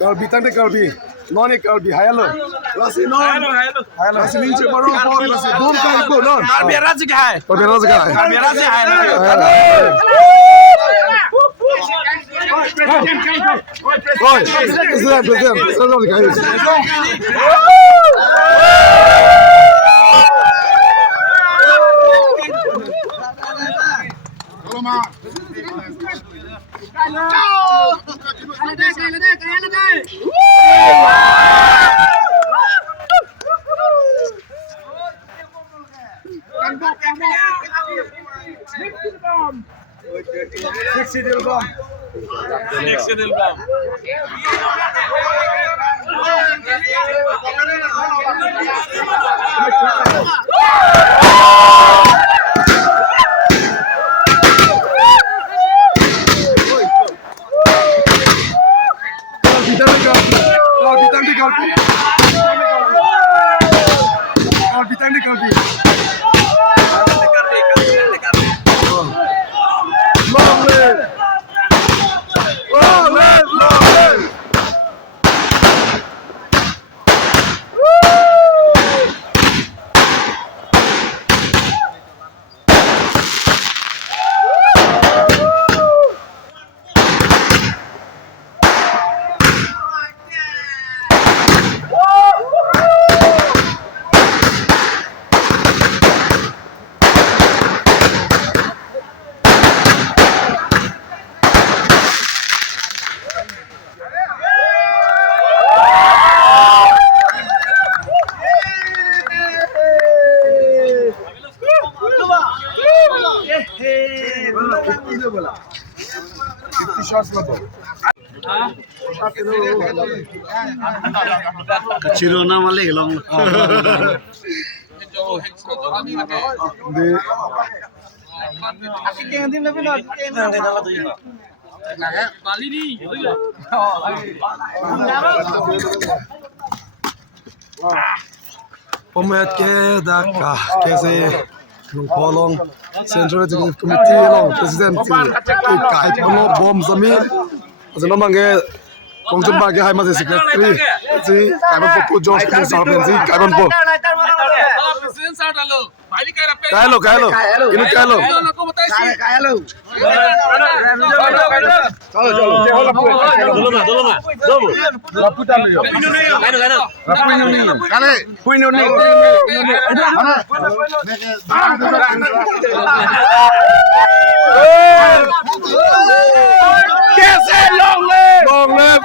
Kalbi tante kalbi. Non kalbi hayalo. Lasi non. Hayalo. Lasi ninche baro bori lasi dom kalbo non. Kalbi razi ka hai. Kalbi razi ka hai. Kalbi razi hai. Oi, president. Salon ka hai. Kecil nama lagi long. Pemet ke Dhaka कैसे Polong Central Executive Committee long President kai pano bom zami azana mange kongchum ba ke hai ma secretary ji kai ban po George ke sarben ji kai ban po kai lo ini kai lo long live